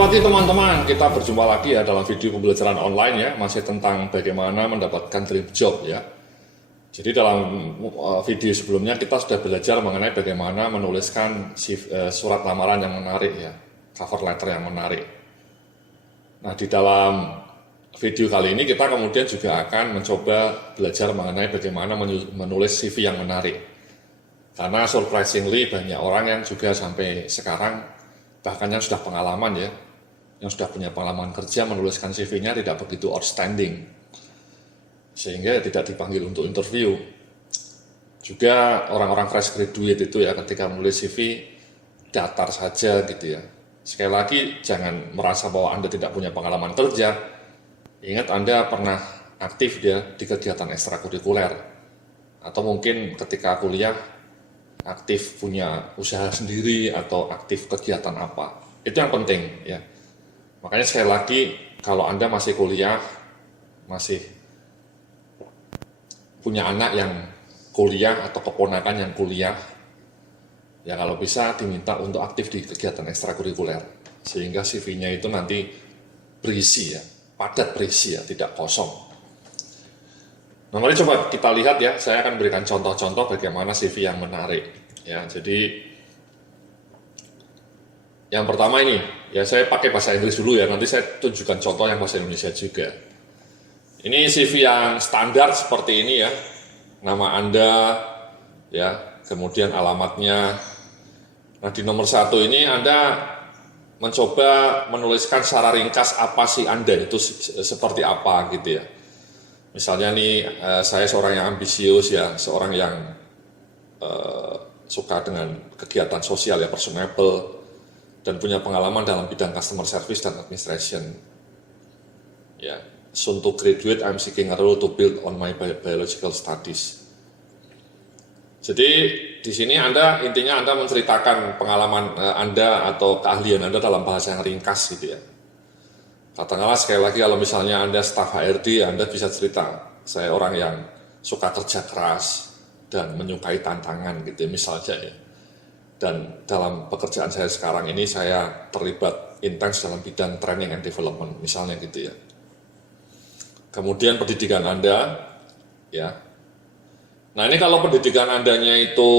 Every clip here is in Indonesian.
Selamat pagi teman-teman, kita berjumpa lagi ya dalam video pembelajaran online ya, masih tentang bagaimana mendapatkan dream job ya. Jadi dalam video sebelumnya kita sudah belajar mengenai bagaimana menuliskan surat lamaran yang menarik ya, cover letter yang menarik. Nah di dalam video kali ini kita kemudian juga akan mencoba belajar mengenai bagaimana menulis CV yang menarik. Karena surprisingly banyak orang yang juga sampai sekarang bahkan yang sudah pengalaman ya, yang sudah punya pengalaman kerja menuliskan CV-nya tidak begitu outstanding, sehingga tidak dipanggil untuk interview. Juga orang-orang fresh graduate itu ya ketika menulis CV datar saja gitu ya. Sekali lagi jangan merasa bahwa Anda tidak punya pengalaman kerja. Ingat Anda pernah aktif ya di kegiatan ekstrakurikuler, atau mungkin ketika kuliah aktif punya usaha sendiri atau aktif kegiatan apa. Itu yang penting ya. Makanya sekali lagi kalau Anda masih kuliah, masih punya anak yang kuliah atau keponakan yang kuliah, ya kalau bisa diminta untuk aktif di kegiatan ekstrakurikuler sehingga CV-nya itu nanti berisi ya, padat berisi ya, tidak kosong. Nah, mari coba kita lihat ya, saya akan berikan contoh-contoh bagaimana CV yang menarik. Ya, jadi yang pertama ini, ya saya pakai bahasa Inggris dulu ya, nanti saya tunjukkan contoh yang bahasa Indonesia juga. Ini CV yang standar seperti ini ya, nama Anda, ya, kemudian alamatnya. Nah di nomor 1 ini Anda mencoba menuliskan secara ringkas apa sih Anda itu seperti apa gitu ya. Misalnya nih saya seorang yang ambisius ya, seorang yang suka dengan kegiatan sosial ya, personable, dan punya pengalaman dalam bidang customer service dan administration. Ya, soon to graduate, I'm seeking a role to build on my biological studies. Jadi di sini intinya Anda menceritakan pengalaman Anda atau keahlian Anda dalam bahasa yang ringkas gitu ya. Katakanlah sekali lagi kalau misalnya Anda staf HRD, Anda bisa cerita, saya orang yang suka kerja keras dan menyukai tantangan gitu ya, misalnya ya. Dan dalam pekerjaan saya sekarang ini saya terlibat intens dalam bidang training and development, misalnya gitu ya. Kemudian pendidikan Anda, ya. Nah ini kalau pendidikan Andanya itu,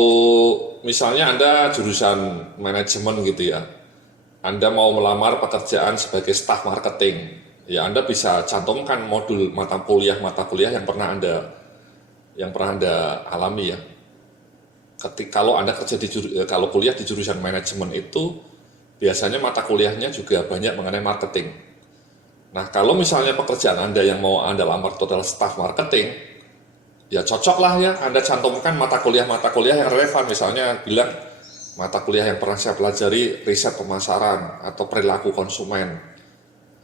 misalnya Anda jurusan manajemen gitu ya, Anda mau melamar pekerjaan sebagai staf marketing, ya Anda bisa cantumkan modul mata kuliah yang pernah Anda alami ya. Kalau Anda kerja kalau kuliah di jurusan manajemen itu biasanya mata kuliahnya juga banyak mengenai marketing. Nah, kalau misalnya pekerjaan Anda yang mau Anda lamar total staff marketing, ya cocoklah ya Anda cantumkan mata kuliah yang relevan. Misalnya bilang mata kuliah yang pernah saya pelajari riset pemasaran atau perilaku konsumen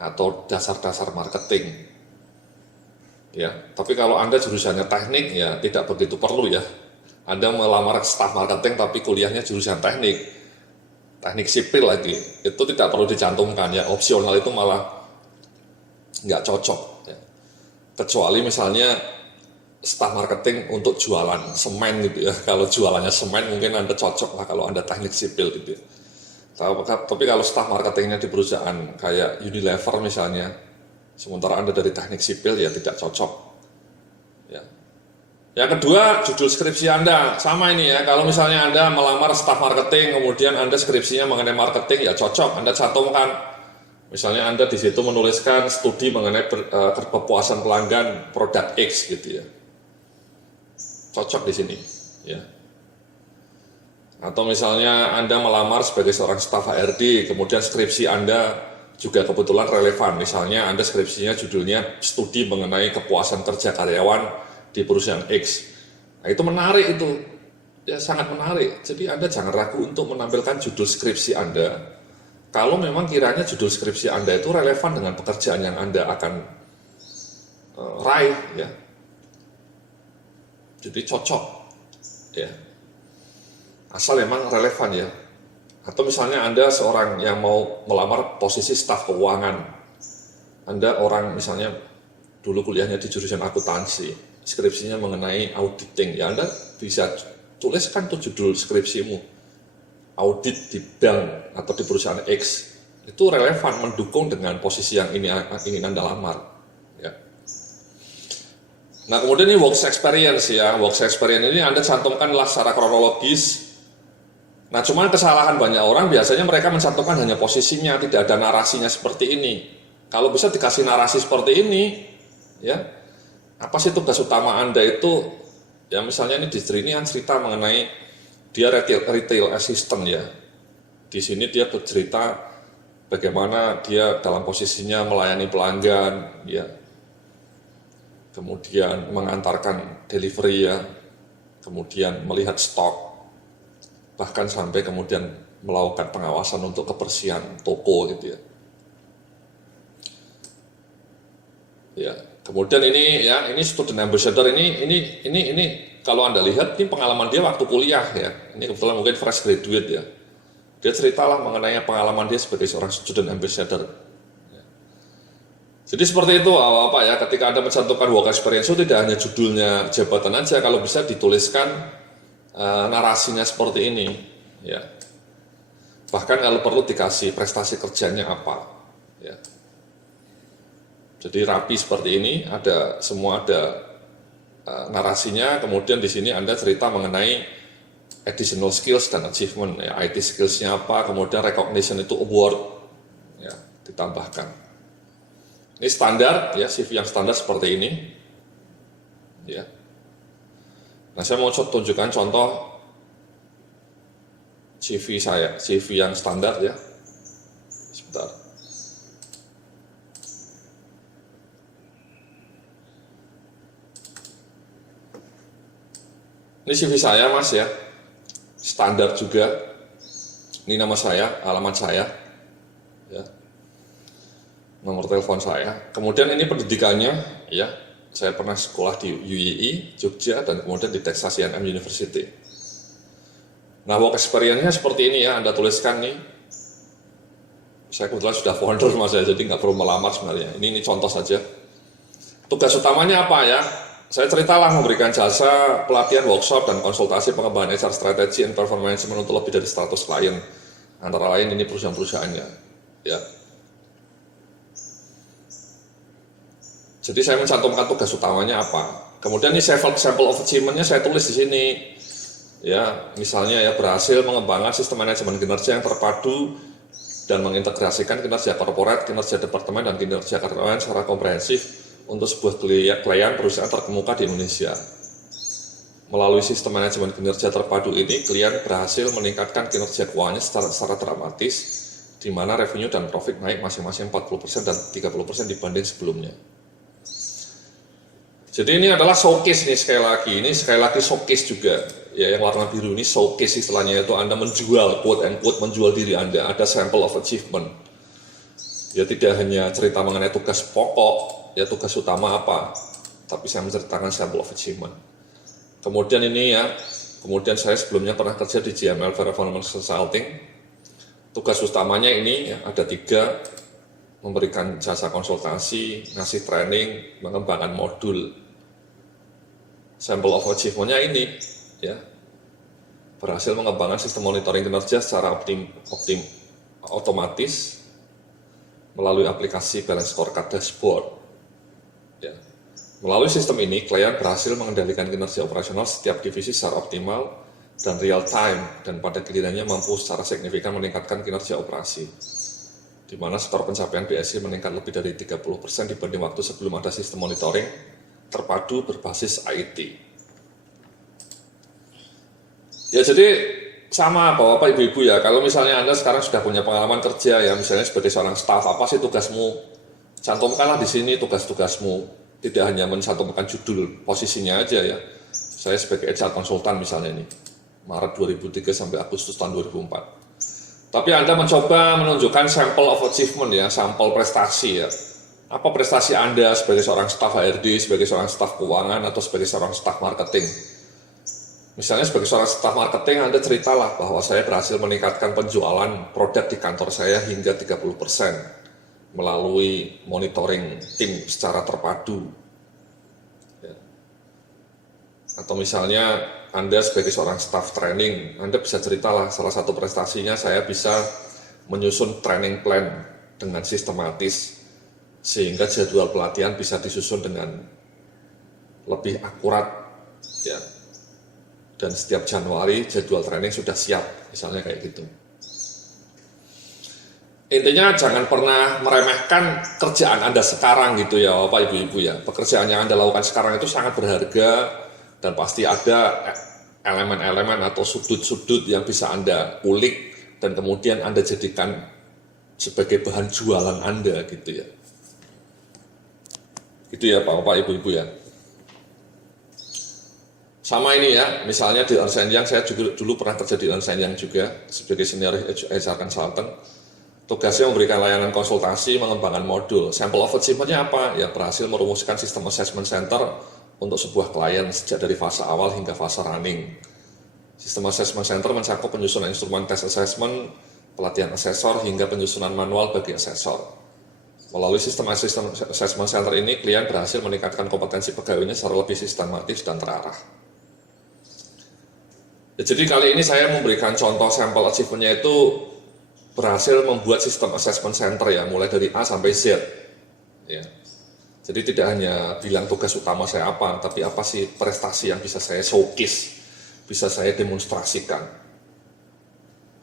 atau dasar-dasar marketing. Ya, tapi kalau Anda jurusannya teknik ya tidak begitu perlu ya. Anda melamar staf marketing tapi kuliahnya jurusan teknik sipil lagi, itu tidak perlu dicantumkan ya, opsional itu malah nggak cocok ya. Kecuali misalnya staf marketing untuk jualan semen gitu ya, kalau jualannya semen mungkin Anda cocok lah kalau Anda teknik sipil gitu ya. Tapi kalau staf marketingnya di perusahaan kayak Unilever misalnya, sementara Anda dari teknik sipil ya tidak cocok ya. Yang kedua, judul skripsi Anda sama ini ya. Kalau misalnya Anda melamar staf marketing, kemudian Anda skripsinya mengenai marketing, ya cocok. Anda cantumkan, misalnya Anda di situ menuliskan studi mengenai kepuasan pelanggan produk X gitu ya. Cocok di sini, ya. Atau misalnya Anda melamar sebagai seorang staf HRD, kemudian skripsi Anda juga kebetulan relevan. Misalnya Anda skripsinya judulnya studi mengenai kepuasan kerja karyawan di perusahaan X. Nah, itu menarik itu. Ya sangat menarik. Jadi Anda jangan ragu untuk menampilkan judul skripsi Anda. Kalau memang kiranya judul skripsi Anda itu relevan dengan pekerjaan yang Anda akan raih ya. Jadi cocok ya. Asal memang relevan ya. Atau misalnya Anda seorang yang mau melamar posisi staf keuangan. Anda orang misalnya dulu kuliahnya di jurusan akuntansi, skripsinya mengenai auditing, ya Anda bisa tuliskan tuh judul skripsimu, audit di bank atau di perusahaan X, itu relevan, mendukung dengan posisi yang ingin Anda lamar. Ya. Nah kemudian ini works experience ya, works experience ini Anda cantumkanlah secara kronologis. Nah cuman kesalahan banyak orang biasanya mereka mencantumkan hanya posisinya, tidak ada narasinya seperti ini. Kalau bisa dikasih narasi seperti ini, ya apa sih tugas utama Anda itu? Ya misalnya ini ini kan cerita mengenai dia retail assistant ya. Di sini dia bercerita bagaimana dia dalam posisinya melayani pelanggan, ya, kemudian mengantarkan delivery ya, kemudian melihat stok, bahkan sampai kemudian melakukan pengawasan untuk kebersihan toko gitu ya. Ya, kemudian ini ya, ini student ambassador ini kalau Anda lihat ini pengalaman dia waktu kuliah ya. Ini kebetulan mungkin fresh graduate ya. Dia ceritalah mengenai pengalaman dia sebagai seorang student ambassador. Jadi seperti itu apa ya, ketika Anda mencantumkan work experience itu tidak hanya judulnya jabatan aja, kalau bisa dituliskan narasinya seperti ini ya. Bahkan kalau perlu dikasih prestasi kerjanya apa ya. Jadi rapi seperti ini, ada semua ada narasinya, kemudian di sini Anda cerita mengenai additional skills dan achievement, ya, IT skills-nya apa, kemudian recognition itu award, ya, ditambahkan. Ini standar, ya, CV yang standar seperti ini, ya. Nah, saya mau tunjukkan contoh CV saya, CV yang standar, ya. Sebentar. Ini CV saya, Mas, ya. Standar juga. Ini nama saya, alamat saya, ya, nomor telepon saya. Kemudian ini pendidikannya, ya, saya pernah sekolah di UII Jogja dan kemudian di Texas A&M University. Nah, work experience-nya seperti ini ya, Anda tuliskan nih. Saya kebetulan sudah founder Mas ya, jadi nggak perlu melamar sebenarnya. Ini contoh saja. Tugas utamanya apa ya? Saya ceritalah memberikan jasa pelatihan workshop dan konsultasi pengembangan HR strategi and performance management untuk lebih dari 100 klien. Antara lain ini perusahaan-perusahaannya. Ya. Jadi saya mencantumkan tugas utamanya apa. Kemudian ini sample of achievement-nya saya tulis di sini. Ya, misalnya ya berhasil mengembangkan sistem manajemen kinerja yang terpadu dan mengintegrasikan kinerja korporat, kinerja departemen dan kinerja karyawan secara komprehensif untuk sebuah klien perusahaan terkemuka di Indonesia. Melalui sistem manajemen kinerja terpadu ini, klien berhasil meningkatkan kinerja keuangannya secara dramatis, di mana revenue dan profit naik masing-masing 40% dan 30% dibanding sebelumnya. Jadi ini adalah showcase nih sekali lagi showcase juga. Ya, yang warna biru ini showcase istilahnya, itu Anda menjual, quote and quote menjual diri Anda, ada sample of achievement. Ya tidak hanya cerita mengenai tugas pokok, ya tugas utama apa, tapi saya menceritakan sample of achievement. Kemudian ini ya, kemudian saya sebelumnya pernah kerja di GML Performance Consulting. Tugas utamanya ini ya, ada 3, memberikan jasa konsultasi, ngasih training, mengembangkan modul. Sample of achievement-nya ini ya, berhasil mengembangkan sistem monitoring kinerja secara otomatis melalui aplikasi balance scorecard dashboard. Ya. Melalui sistem ini, klien berhasil mengendalikan kinerja operasional setiap divisi secara optimal dan real time, dan pada gilirannya mampu secara signifikan meningkatkan kinerja operasi, di mana skor pencapaian BSI meningkat lebih dari 30% dibanding waktu sebelum ada sistem monitoring terpadu berbasis IT. Ya jadi sama Bapak Ibu-Ibu ya, kalau misalnya Anda sekarang sudah punya pengalaman kerja ya, misalnya sebagai seorang staf, apa sih tugasmu? Cantumkanlah di sini tugas-tugasmu, tidak hanya mencantumkan judul posisinya aja ya. Saya sebagai HR konsultan misalnya ini, Maret 2003 sampai Agustus tahun 2004. Tapi Anda mencoba menunjukkan sample of achievement ya, sampel prestasi ya. Apa prestasi Anda sebagai seorang staf HRD, sebagai seorang staf keuangan, atau sebagai seorang staf marketing? Misalnya sebagai seorang staf marketing, Anda ceritalah bahwa saya berhasil meningkatkan penjualan produk di kantor saya hingga 30% melalui monitoring tim secara terpadu. Ya. Atau misalnya Anda sebagai seorang staf training, Anda bisa ceritalah salah satu prestasinya saya bisa menyusun training plan dengan sistematis sehingga jadwal pelatihan bisa disusun dengan lebih akurat ya. Dan setiap Januari jadwal training sudah siap, misalnya kayak gitu. Intinya jangan pernah meremehkan kerjaan Anda sekarang gitu ya Bapak Ibu-Ibu ya. Pekerjaan yang Anda lakukan sekarang itu sangat berharga dan pasti ada elemen-elemen atau sudut-sudut yang bisa Anda ulik dan kemudian Anda jadikan sebagai bahan jualan Anda gitu ya. Gitu ya Bapak Ibu-Ibu ya. Sama ini ya, misalnya di Ernst & Young, saya juga dulu pernah kerja di Ernst & Young juga sebagai senior HR consultant. Tugasnya memberikan layanan konsultasi, mengembangkan modul. Sample of achievement-nya apa? Ya berhasil merumuskan sistem assessment center untuk sebuah klien sejak dari fase awal hingga fase running. Sistem assessment center mencakup penyusunan instrumen test assessment, pelatihan asesor, hingga penyusunan manual bagi asesor. Melalui sistem assessment center ini, klien berhasil meningkatkan kompetensi pegawainya secara lebih sistematis dan terarah. Ya, jadi kali ini saya memberikan contoh sampel achievement-nya itu berhasil membuat sistem assessment center ya, mulai dari A sampai Z. Ya. Jadi tidak hanya bilang tugas utama saya apa, tapi apa sih prestasi yang bisa saya showcase, bisa saya demonstrasikan.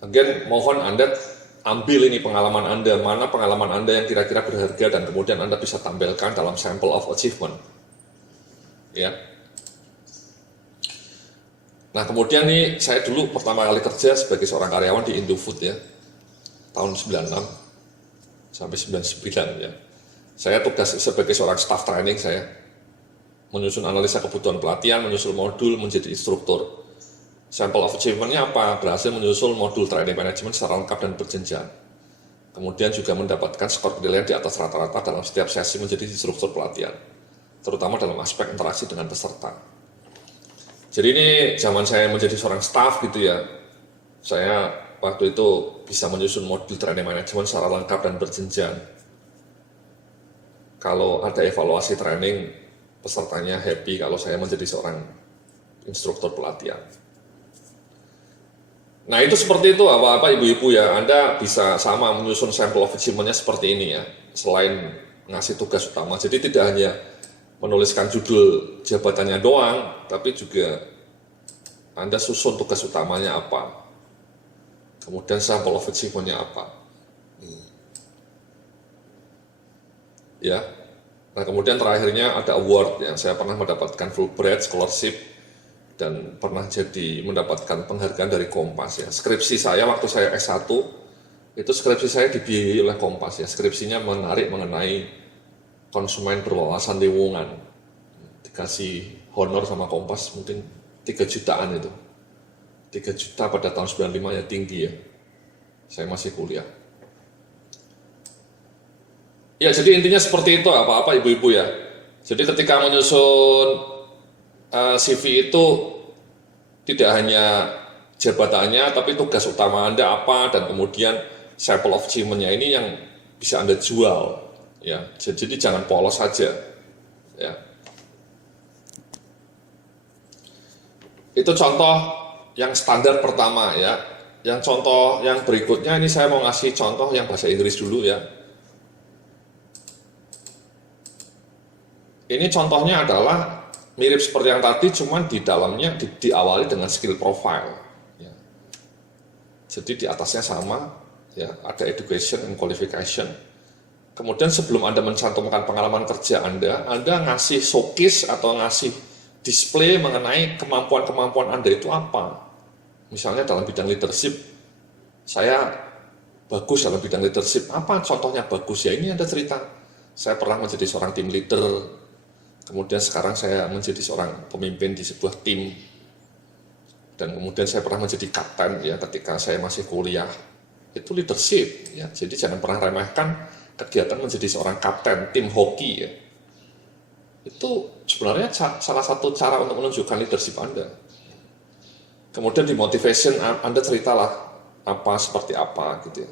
Again, mohon Anda ambil ini pengalaman Anda, mana pengalaman Anda yang kira-kira berharga dan kemudian Anda bisa tampilkan dalam sample of achievement. Ya. Nah kemudian nih saya dulu pertama kali kerja sebagai seorang karyawan di Indofood ya, tahun 96 sampai 99 ya. Saya tugas sebagai seorang staff training, saya menyusun analisa kebutuhan pelatihan, menyusun modul, menjadi instruktur. Sample of achievement-nya apa? Berhasil menyusul modul training management secara lengkap dan berjenjang. Kemudian juga mendapatkan skor penilaian di atas rata-rata dalam setiap sesi menjadi instruktur pelatihan, terutama dalam aspek interaksi dengan peserta. Jadi ini zaman saya menjadi seorang staff gitu ya, saya waktu itu bisa menyusun modul training management secara lengkap dan berjenjang. Kalau ada evaluasi training, pesertanya happy kalau saya menjadi seorang instruktur pelatihan. Nah itu seperti itu Bapak Ibu-Ibu ya, Anda bisa sama menyusun sample of achievement-nya seperti ini ya, selain ngasih tugas utama. Jadi tidak hanya menuliskan judul jabatannya doang, tapi juga Anda susun tugas utamanya apa, kemudian sample of achievement-nya apa. Ya, nah kemudian terakhirnya ada award yang saya pernah mendapatkan Fulbright Scholarship dan pernah mendapatkan penghargaan dari Kompas ya. Skripsi saya waktu saya S1 itu skripsi saya dibiayai oleh Kompas ya. Skripsinya menarik mengenai konsumen berwawasan lingkungan, dikasih honor sama Kompas mungkin 3 jutaan itu, 3 juta pada tahun 95 ya, tinggi ya, saya masih kuliah. Ya jadi intinya seperti itu apa-apa ibu-ibu ya. Jadi ketika menyusun CV itu tidak hanya jabatannya, tapi tugas utama Anda apa, dan kemudian sample of achievement-nya ini yang bisa Anda jual. Ya, jadi jangan polos saja. Ya. Itu contoh yang standar pertama ya. Yang contoh yang berikutnya ini saya mau ngasih contoh yang bahasa Inggris dulu ya. Ini contohnya adalah mirip seperti yang tadi, cuman di dalamnya diawali dengan skill profile. Ya. Jadi di atasnya sama, ya ada education and qualification. Kemudian sebelum Anda mencantumkan pengalaman kerja Anda ngasih showcase atau ngasih display mengenai kemampuan-kemampuan Anda itu apa. Misalnya dalam bidang leadership, saya bagus dalam bidang leadership. Apa contohnya bagus? Ya ini Anda cerita, saya pernah menjadi seorang tim leader, kemudian sekarang saya menjadi seorang pemimpin di sebuah tim, dan kemudian saya pernah menjadi kapten ya ketika saya masih kuliah. Itu leadership ya. Jadi jangan pernah remehkan kegiatan menjadi seorang kapten tim hoki ya. Itu sebenarnya salah satu cara untuk menunjukkan leadership Anda. Kemudian di motivation Anda ceritalah apa seperti apa gitu ya.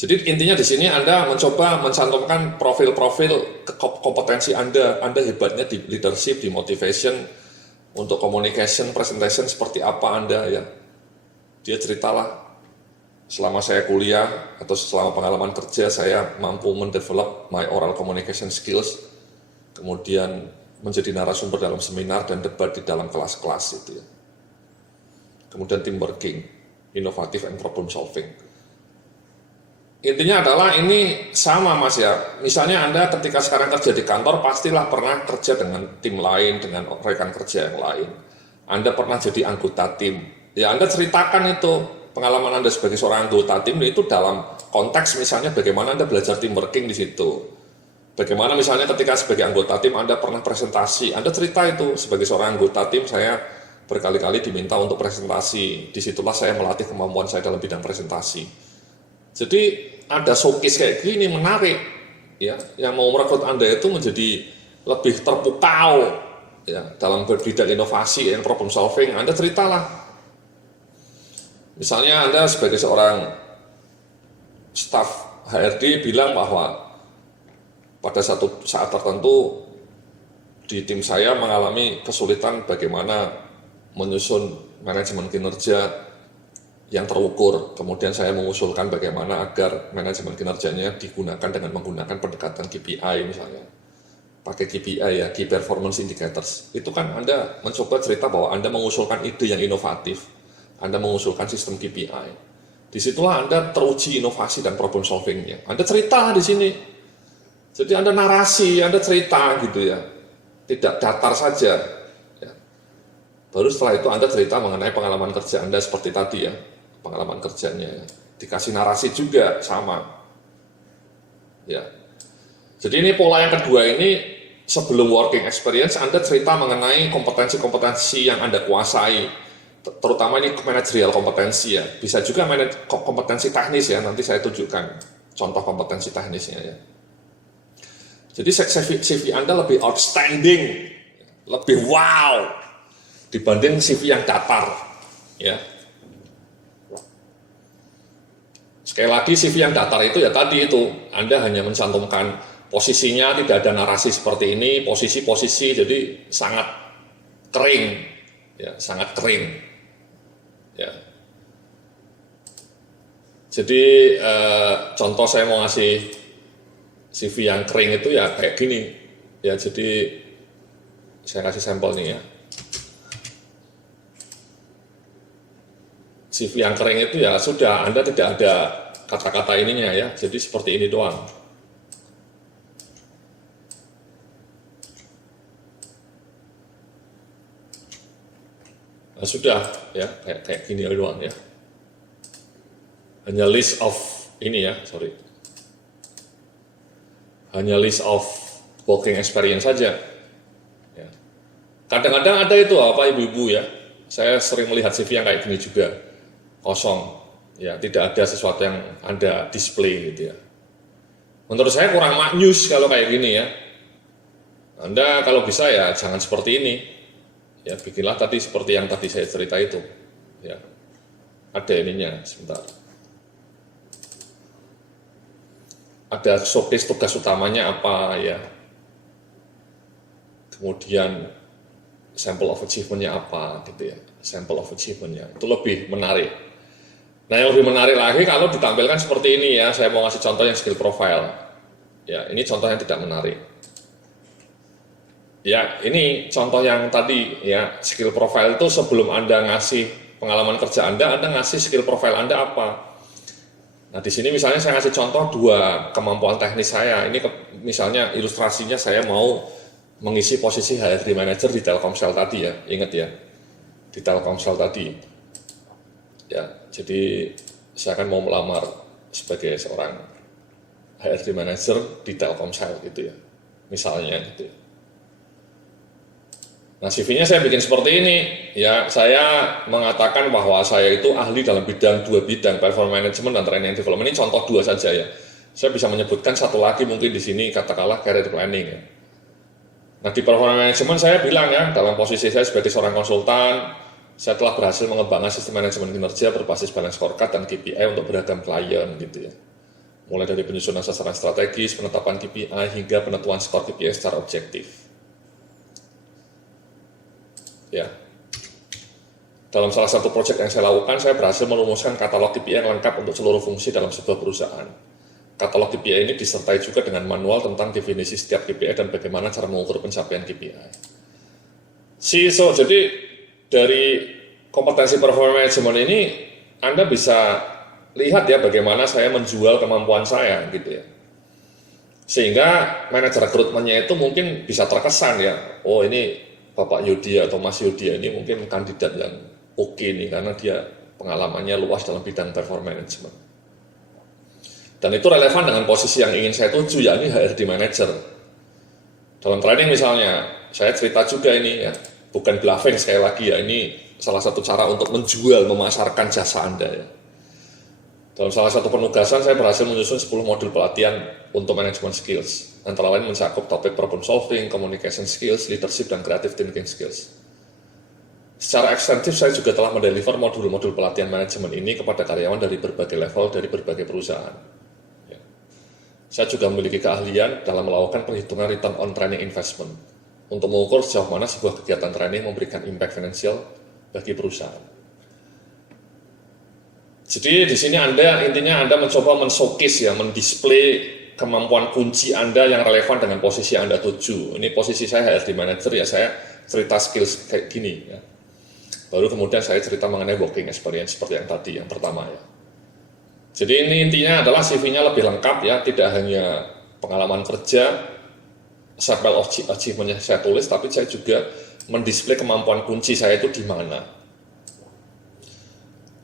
Jadi intinya di sini Anda mencoba mencantumkan profil-profil kompetensi Anda hebatnya di leadership, di motivation, untuk communication, presentation seperti apa Anda ya. Dia ceritalah selama saya kuliah atau selama pengalaman kerja saya mampu mendevelop my oral communication skills, kemudian menjadi narasumber dalam seminar dan debat di dalam kelas-kelas itu ya. Kemudian team working, inovatif and problem solving. Intinya adalah ini sama Mas ya. Misalnya Anda ketika sekarang kerja di kantor pastilah pernah kerja dengan tim lain, dengan rekan kerja yang lain. Anda pernah jadi anggota tim. Ya Anda ceritakan itu pengalaman Anda sebagai seorang anggota tim itu dalam konteks misalnya bagaimana Anda belajar team working di situ. Bagaimana misalnya ketika sebagai anggota tim Anda pernah presentasi, Anda cerita itu sebagai seorang anggota tim saya berkali-kali diminta untuk presentasi. Disitulah saya melatih kemampuan saya dalam bidang presentasi. Jadi ada showcase kayak gini menarik ya, yang mau merekrut Anda itu menjadi lebih terpukau ya dalam bidang inovasi dan problem solving. Anda ceritalah. Misalnya Anda sebagai seorang staf HRD bilang bahwa pada satu saat tertentu di tim saya mengalami kesulitan bagaimana menyusun manajemen kinerja yang terukur. Kemudian saya mengusulkan bagaimana agar manajemen kinerjanya digunakan dengan menggunakan pendekatan KPI misalnya. Pakai KPI ya, Key Performance Indicators. Itu kan Anda mencoba cerita bahwa Anda mengusulkan ide yang inovatif. Anda mengusulkan sistem KPI. Disitulah Anda teruji inovasi dan problem solvingnya. Anda cerita di sini. Jadi Anda narasi, Anda cerita gitu ya. Tidak datar saja. Ya. Baru setelah itu Anda cerita mengenai pengalaman kerja Anda seperti tadi ya. Pengalaman kerjanya. Dikasih narasi juga sama. Ya. Jadi ini pola yang kedua ini sebelum working experience Anda cerita mengenai kompetensi-kompetensi yang Anda kuasai. Terutama ini manajerial kompetensi ya, bisa juga kompetensi teknis ya, nanti saya tunjukkan contoh kompetensi teknisnya ya. Jadi CV Anda lebih outstanding, lebih wow dibanding CV yang datar ya. Sekali lagi CV yang datar itu ya tadi itu, Anda hanya mencantumkan posisinya, tidak ada narasi seperti ini, posisi-posisi, jadi sangat kering ya, sangat kering. Ya. Jadi contoh saya mau ngasih CV yang kering itu ya kayak gini. Ya jadi saya kasih sampel nih ya. CV yang kering itu ya sudah, Anda tidak ada kata-kata ininya ya. Jadi seperti ini doang. Nah, sudah ya kayak gini doang ya, hanya list of ini ya, hanya list of working experience saja ya. Kadang-kadang ada itu apa ibu-ibu ya, saya sering melihat CV yang kayak gini juga kosong ya, tidak ada sesuatu yang Anda display gitu ya. Menurut saya kurang maknyus kalau kayak gini ya. Anda kalau bisa ya jangan seperti ini. Ya, bikinlah tadi seperti yang tadi saya cerita itu. Ya. Ada ininya, sebentar. Ada showcase tugas utamanya apa ya. Kemudian sample of achievement-nya apa gitu ya. Sample of achievement-nya. Itu lebih menarik. Nah, yang lebih menarik lagi kalau ditampilkan seperti ini ya. Saya mau ngasih contoh yang skill profile. Ya, ini contoh yang tidak menarik. Ya, ini contoh yang tadi ya, skill profile itu sebelum Anda ngasih pengalaman kerja Anda ngasih skill profile Anda apa. Nah, di sini misalnya saya ngasih contoh dua kemampuan teknis saya. Ini misalnya ilustrasinya saya mau mengisi posisi HRD manager di Telkomsel tadi ya, ingat ya, di Telkomsel tadi. Ya, jadi saya akan mau melamar sebagai seorang HRD manager di Telkomsel gitu ya, misalnya gitu ya. Nah, CV-nya saya bikin seperti ini. Ya, saya mengatakan bahwa saya itu ahli dalam dua bidang, performance management dan training and development. Ini contoh dua saja ya. Saya bisa menyebutkan satu lagi mungkin di sini, katakanlah career planning ya. Nah, di performance management saya bilang ya, dalam posisi saya sebagai seorang konsultan, saya telah berhasil mengembangkan sistem manajemen kinerja berbasis balance scorecard dan KPI untuk beragam klien gitu ya. Mulai dari penyusunan sasaran strategis, penetapan KPI, hingga penentuan skor KPI secara objektif. Ya. Dalam salah satu proyek yang saya lakukan, saya berhasil merumuskan katalog KPI yang lengkap untuk seluruh fungsi dalam sebuah perusahaan. Katalog KPI ini disertai juga dengan manual tentang definisi setiap KPI dan bagaimana cara mengukur pencapaian KPI. Jadi dari kompetensi performance management ini, Anda bisa lihat ya bagaimana saya menjual kemampuan saya gitu ya. Sehingga manajer rekrutmennya itu mungkin bisa terkesan ya, oh ini Bapak Yudi atau Mas Yudi ini mungkin kandidat yang oke nih karena dia pengalamannya luas dalam bidang performance management. Dan itu relevan dengan posisi yang ingin saya tuju, yakni HRD Manager. Dalam training misalnya, saya cerita juga ini ya, bukan bluffing sekali lagi ya, ini salah satu cara untuk menjual, memasarkan jasa Anda ya. Dalam salah satu penugasan, saya berhasil menyusun 10 modul pelatihan untuk management skills. Antara lain mencakup topik problem solving, communication skills, leadership, dan creative thinking skills. Secara ekstensif, saya juga telah mendeliver modul-modul pelatihan manajemen ini kepada karyawan dari berbagai level, dari berbagai perusahaan. Saya juga memiliki keahlian dalam melakukan perhitungan return on training investment untuk mengukur sejauh mana sebuah kegiatan training memberikan impact finansial bagi perusahaan. Jadi di sini intinya Anda mencoba men-showcase ya, mendisplay kemampuan kunci Anda yang relevan dengan posisi Anda tuju. Ini posisi saya HRD Manager ya, saya cerita skills kayak gini ya. Baru kemudian saya cerita mengenai working experience seperti yang tadi, yang pertama ya. Jadi ini intinya adalah CV-nya lebih lengkap ya, tidak hanya pengalaman kerja, circle of achievement-nya saya tulis, tapi saya juga mendisplay kemampuan kunci saya itu di mana.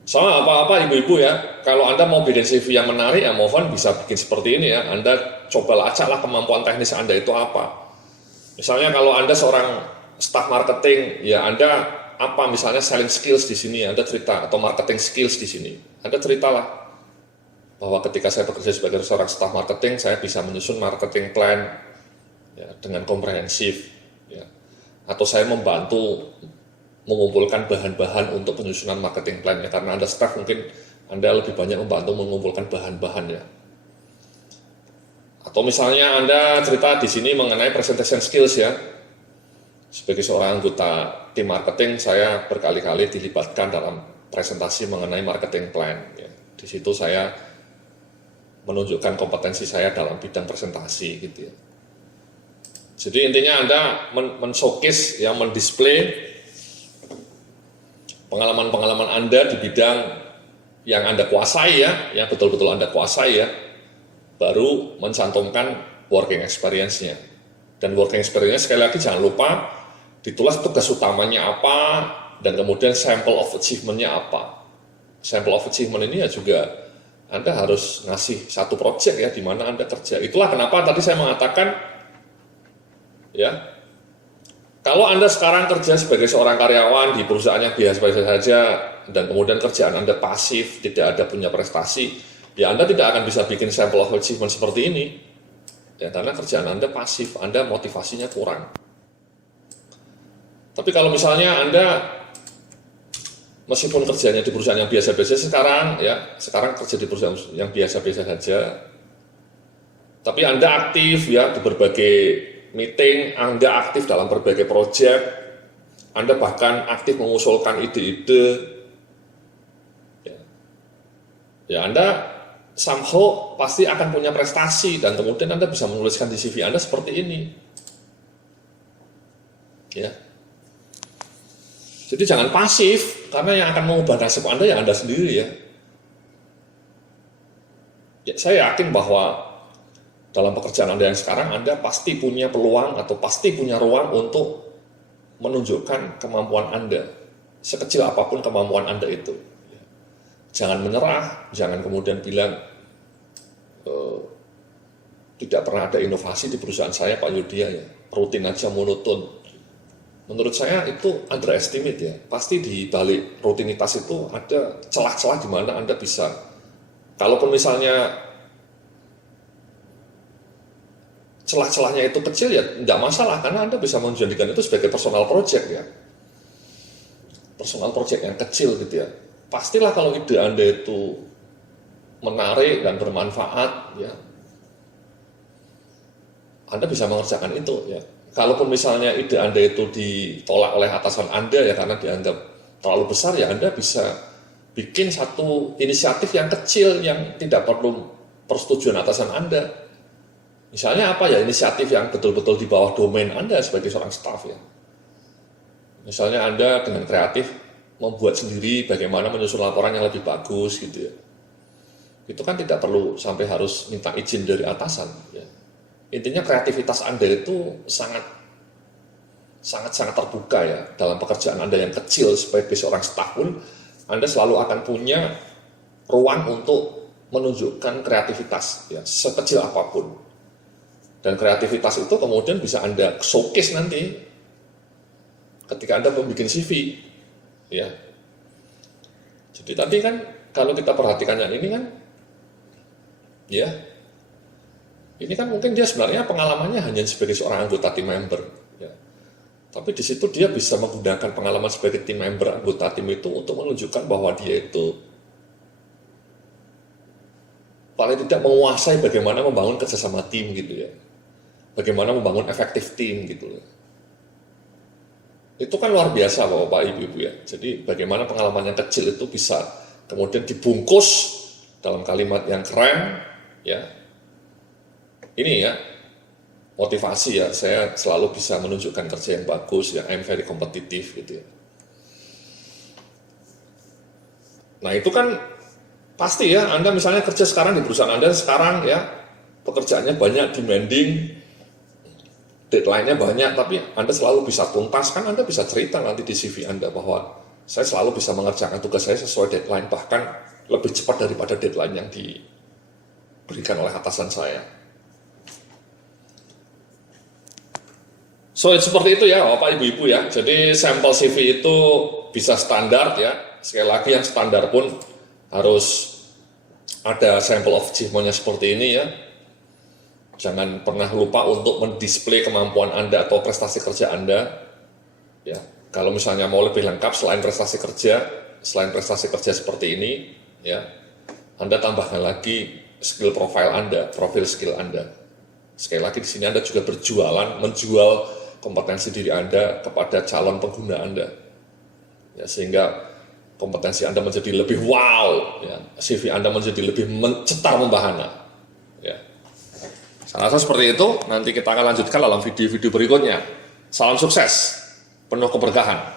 Soalnya apa-apa ibu-ibu ya, kalau Anda mau bikin CV yang menarik ya mohon bisa bikin seperti ini ya, Anda coba lacaklah kemampuan teknis Anda itu apa. Misalnya kalau Anda seorang staff marketing, ya Anda apa misalnya selling skills di sini, Anda cerita, atau marketing skills di sini, Anda ceritalah bahwa ketika saya bekerja sebagai seorang staff marketing, saya bisa menyusun marketing plan ya, dengan komprehensif, ya. Atau saya membantu mengumpulkan bahan-bahan untuk penyusunan marketing plan ya, karena Anda staff mungkin Anda lebih banyak membantu mengumpulkan bahan-bahan ya. Atau misalnya Anda cerita di sini mengenai presentation skills ya. Sebagai seorang anggota tim marketing, saya berkali-kali dilibatkan dalam presentasi mengenai marketing plan ya. Di situ saya menunjukkan kompetensi saya dalam bidang presentasi gitu ya. Jadi intinya Anda men-showcase ya, mendisplay pengalaman-pengalaman Anda di bidang yang Anda kuasai ya, yang betul-betul Anda kuasai ya, baru mencantumkan working experience-nya. Dan working experience sekali lagi jangan lupa ditulis tugas utamanya apa dan kemudian sample of achievement-nya apa. Sample of achievement ini ya juga Anda harus ngasih satu project ya di mana Anda kerja. Itulah kenapa tadi saya mengatakan ya, kalau Anda sekarang kerja sebagai seorang karyawan di perusahaan yang biasa-biasa saja dan kemudian kerjaan Anda pasif, tidak ada punya prestasi, ya Anda tidak akan bisa bikin sample of achievement seperti ini. Ya, karena kerjaan Anda pasif, Anda motivasinya kurang. Tapi kalau misalnya Anda meskipun kerjanya di perusahaan yang biasa-biasa sekarang kerja di perusahaan yang biasa-biasa saja, tapi Anda aktif ya di berbagai meeting, Anda aktif dalam berbagai proyek, Anda bahkan aktif mengusulkan ide-ide, ya Anda somehow pasti akan punya prestasi dan kemudian Anda bisa menuliskan di CV Anda seperti ini. Ya. Jadi jangan pasif, karena yang akan mengubah nasib Anda ya Anda sendiri ya. Ya saya yakin bahwa dalam pekerjaan Anda yang sekarang, Anda pasti punya peluang atau pasti punya ruang untuk menunjukkan kemampuan Anda, sekecil apapun kemampuan Anda itu. Jangan menyerah, jangan kemudian bilang, tidak pernah ada inovasi di perusahaan saya Pak Yudia ya, rutin aja monoton. Menurut saya itu underestimate ya, pasti di balik rutinitas itu ada celah-celah di mana Anda bisa, kalaupun misalnya celah-celahnya itu kecil ya tidak masalah, karena Anda bisa menjadikan itu sebagai personal project ya, personal project yang kecil gitu ya. Pastilah kalau ide Anda itu menarik dan bermanfaat ya, Anda bisa mengerjakan itu ya. Kalaupun misalnya ide Anda itu ditolak oleh atasan Anda ya karena dianggap terlalu besar, ya Anda bisa bikin satu inisiatif yang kecil yang tidak perlu persetujuan atasan Anda. Misalnya apa ya, inisiatif yang betul-betul di bawah domain Anda sebagai seorang staff ya. Misalnya Anda dengan kreatif membuat sendiri bagaimana menyusun laporan yang lebih bagus gitu ya. Itu kan tidak perlu sampai harus minta izin dari atasan ya. Intinya kreativitas Anda itu sangat terbuka ya dalam pekerjaan Anda yang kecil. Sebagai seorang staff pun Anda selalu akan punya ruang untuk menunjukkan kreativitas ya, sekecil apapun. Dan kreativitas itu kemudian bisa Anda showcase nanti ketika Anda membuat CV ya. Jadi tadi kan kalau kita perhatikan yang ini kan ya, ini kan mungkin dia sebenarnya pengalamannya hanya sebagai seorang anggota tim member ya. Tapi di situ dia bisa menggunakan pengalaman sebagai tim member, anggota tim itu untuk menunjukkan bahwa dia itu paling tidak menguasai bagaimana membangun kerjasama tim gitu ya. Bagaimana membangun efektif tim gitu ya. Itu kan luar biasa Bapak Ibu ya. Jadi bagaimana pengalaman yang kecil itu bisa kemudian dibungkus dalam kalimat yang keren ya. Ini ya, motivasi ya, saya selalu bisa menunjukkan kerja yang bagus ya, I'm very kompetitif gitu ya. Nah itu kan pasti ya, Anda misalnya kerja sekarang di perusahaan Anda sekarang ya, pekerjaannya banyak, demanding, deadline-nya banyak, tapi Anda selalu bisa tuntas, kan Anda bisa cerita nanti di CV Anda bahwa saya selalu bisa mengerjakan tugas saya sesuai deadline, bahkan lebih cepat daripada deadline yang diberikan oleh atasan saya. So, seperti itu ya Bapak Ibu-Ibu ya. Jadi sampel CV itu bisa standar ya. Sekali lagi yang standar pun harus ada sampel of achievement-nya seperti ini ya. Jangan pernah lupa untuk mendisplay kemampuan Anda atau prestasi kerja Anda. Ya, kalau misalnya mau lebih lengkap selain prestasi kerja seperti ini ya, Anda tambahkan lagi skill profile Anda, profil skill Anda. Sekali lagi di sini Anda juga berjualan, menjual kompetensi diri Anda kepada calon pengguna Anda. Ya, sehingga kompetensi Anda menjadi lebih wow, ya, CV Anda menjadi lebih cetar membahana. Ya. Saya rasa seperti itu, nanti kita akan lanjutkan dalam video-video berikutnya. Salam sukses, penuh keberkahan.